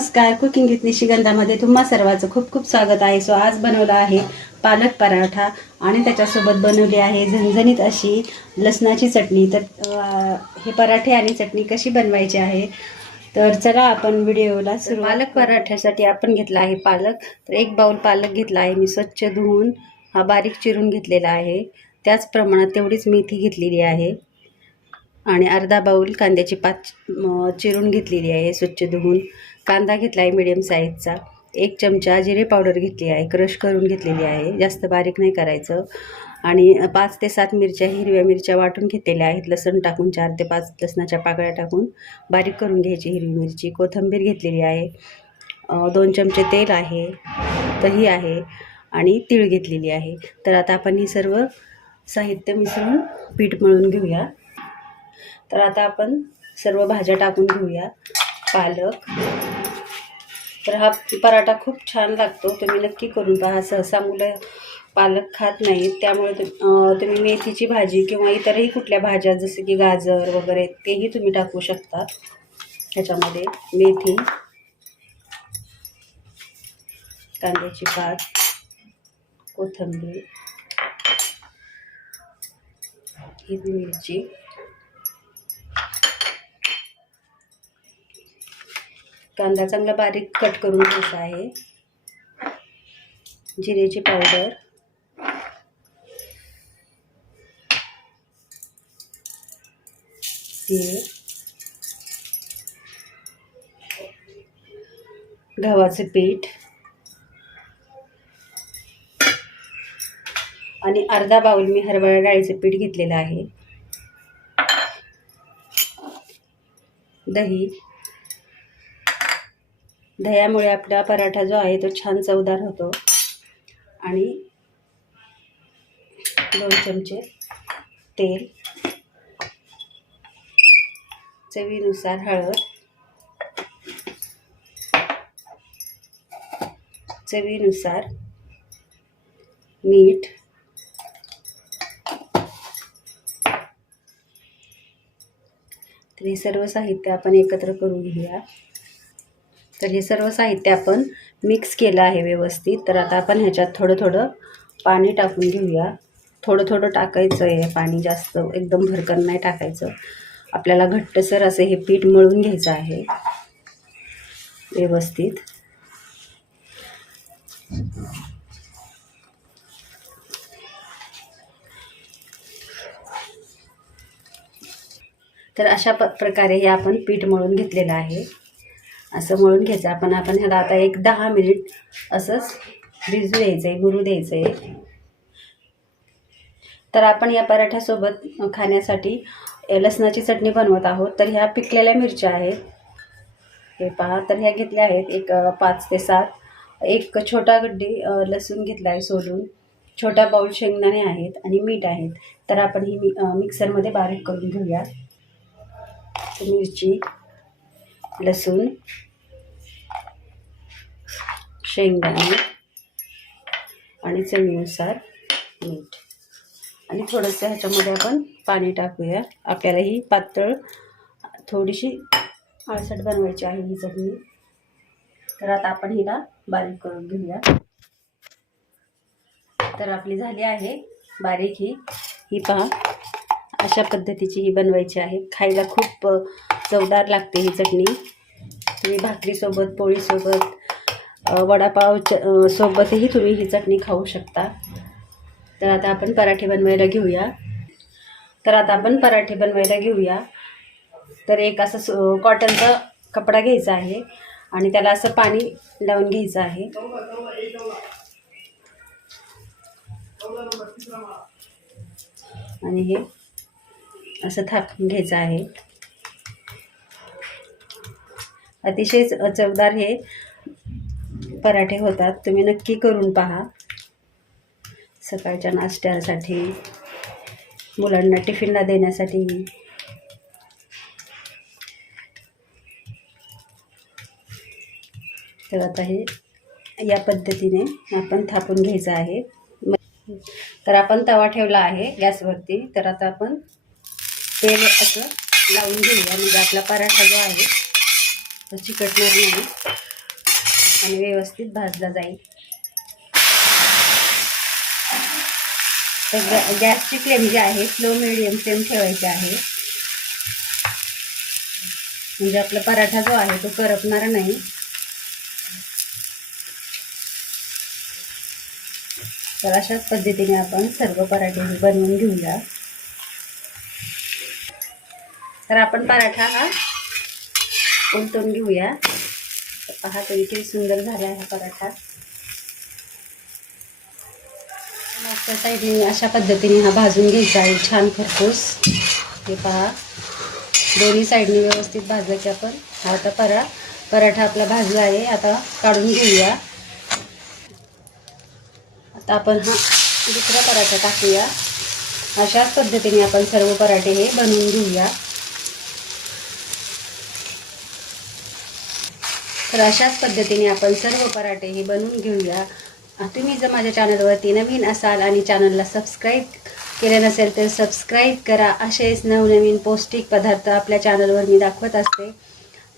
नमस्कार cooking with निशिगंधामध्ये तुम्हा सर्वांचं खूप खूप स्वागत आहे. सो आज बनवला आहे पालक पराठा आणि त्याच्यासोबत बनवली आहे झणझणीत अशी लसणाची चटणी. तर हे पराठे आणि चटणी कशी बनवायची आहे? तर चला आपण व्हिडिओला सुरू पालक पराठ्यासाठी आपण घेतला आहे पालक. तर एक बाउल पालक घेतला आहे मी स्वच्छ धुवून. हा बारीक चिरून घेतलेला आहे. त्याच प्रमाणात तेवढीच मेथी घेतलेली आहे. आणि अर्धा बाऊल कांद्याची म, चिरून घेतलेली आहे स्वच्छ धुवून. कांदा घेतला आहे मिडियम साईजचा एक चमचा जिरे पावडर घेतली आहे. क्रश करून घेतलेली आहे. जास्त बारीक नाही करायचं. आणि पाच ते सात मिरच्या हिरव्या मिरच्या वाटून घेतलेल्या आहेत. लसण टाकून चार ते पाच लसणाच्या पाकळ्या टाकून बारीक करून घ्यायची हिरवी मिरची. कोथिंबीर घेतलेली आहे. दोन चमचे तेल आहे. दही आहे. आणि तीळ घेतलेली आहे. तर आता आपण ही सर्व साहित्य मिसळून पीठ मळून घेऊया. तर आता आपण सर्व भाज्या टाकून घेऊया. पालक तर हा पराठा खूप छान लागतो. तुम्ही नक्की करून पहा. सहसा मुलं पालक खात नाहीत त्यामुळे तुम्ही मेथीची भाजी किंवा इतरही कुठल्या भाज्या जसं की गाजर वगैरे तेही तुम्ही टाकू शकता. ह्याच्यामध्ये मेथी कांद्याची पात कोथिंबीर हिरवी मिरची कांदा चांगला बारीक कट करून घ्यायचा आहे. जिरेची पावडर. तीळ. गव्हाचं पीठ. आणि अर्धा बाउल मी हरभरा डाळीचं पीठ घेतलेलं आहे. दही. दह्यामुळे आपला पराठा जो आहे तो छान चवदार होतो. आणि दोन चमचे तेल चवीनुसार हळद चवीनुसार मीठ तर हे सर्व साहित्य आपण एकत्र करून घेऊया. तर हे सर्व साहित्य आपण मिक्स केलं आहे व्यवस्थित. तर आता आपण ह्याच्यात थोडं थोडं पाणी टाकून घेऊया. थोडं थोडं टाकायचं आहे पाणी जास्त एकदम भरकन नाही टाकायचं. आपल्याला घट्टसर असं हे पीठ मळून घ्यायचं आहे. व्यवस्थित. तर अशा प प्रकारे हे आपण पीठ मळून घेतलेलं आहे. असं मळून घ्यायचं. आपण आपण ह्याला आता एक दहा मिनिट असंच भिजू द्यायचं आहे मुरू द्यायचं आहे तर आपण या पराठ्यासोबत खाण्यासाठी लसणाची चटणी बनवत आहोत. तर ह्या पिकलेल्या मिरच्या आहेत. हे पहा तर ह्या घेतल्या आहेत एक पाच ते सात. एक छोटा गड्डी लसूण घेतला आहे सोलून. छोटा बाऊल शेंगदाणे आहेत आणि मीठ आहेत. तर आपण ही मिक्सरमध्ये बारीक करून घेऊया. मिरची. लसूण शेंगदाणे आणि चवीनुसार मीठ. आणि थोडंसं ह्याच्यामध्ये आपण पाणी टाकूया. आपल्याला ही पातळ थोडीशी आळसट बनवायची आहे ही चटणी. तर आता आपण हिला बारीक करून घेऊया. तर आपली झाली आहे बारीक ही. ही पहा अशा पद्धतीची ही बनवायची आहे. खायला खूप चवदार लागते ही चटणी. तुम्ही भाकरीसोबत पोळीसोबत वडापाव च सोबतही तुम्ही ही चटणी खाऊ शकता. तर आता आपण पराठे बनवायला घेऊया. तर आता आपण पराठे बनवायला घेऊया. तर एक असं कॉटनचा कपडा घ्यायचा आहे आणि त्याला असं पाणी लावून घ्यायचं आहे. आणि हे असं थापून घ्यायचं आहे. अतिशय चवदार हे पराठे होतात. तुम्ही नक्की करून पहा. सकाळच्या नाश्त्यासाठी मुलांना टिफिनला देण्यासाठी. तर आता हे या पद्धतीने आपण थापून घ्यायचं आहे. तर आपण तवा ठेवला आहे गॅसवरती. तर आता आपण तेल असं लावून घेऊया. म्हणजे आपला पराठा जो आहे तो चिकटणार नाही. आणि व्यवस्थित भाजला जाईल. तर गॅ- गॅसची फ्लेम जी आहे स्लो मिडियम फ्लेम ठेवायची आहे. म्हणजे आपला पराठा जो आहे तो करपणार नाही. तर अशाच पद्धतीने आपण सर्व पराठे बनवून घेऊया. तर आपण पराठा हा उलटून घेऊया. पहा तरी किती सुंदर झाला आहे हा पराठा. मागच्या साईडने अशा पद्धतीने हा भाजून घ्यायचा आहे. छान खरपूस. हे पहा. दोन्ही साईडने व्यवस्थित भाजलं की आपण. हा आता परा पराठा आपला भाजला आहे. आता काढून घेऊया. आता आपण हा दुसरा पराठा टाकूया. अशाच पद्धतीने आपण सर्व पराठे हे बनवून घेऊया. तर अशाच पद्धतीने आपण सर्व पराठे हे बनवून घेऊया. तुम्ही जर माझ्या चॅनलवरती नवीन असाल आणि चॅनलला सबस्क्राईब केले नसेल तर सबस्क्राईब करा. असेच नवनवीन पौष्टिक पदार्थ आपल्या चॅनलवर मी दाखवत असते.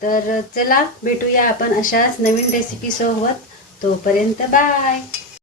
तर चला भेटूया आपण अशाच नवीन रेसिपीसोबत तोपर्यंत बाय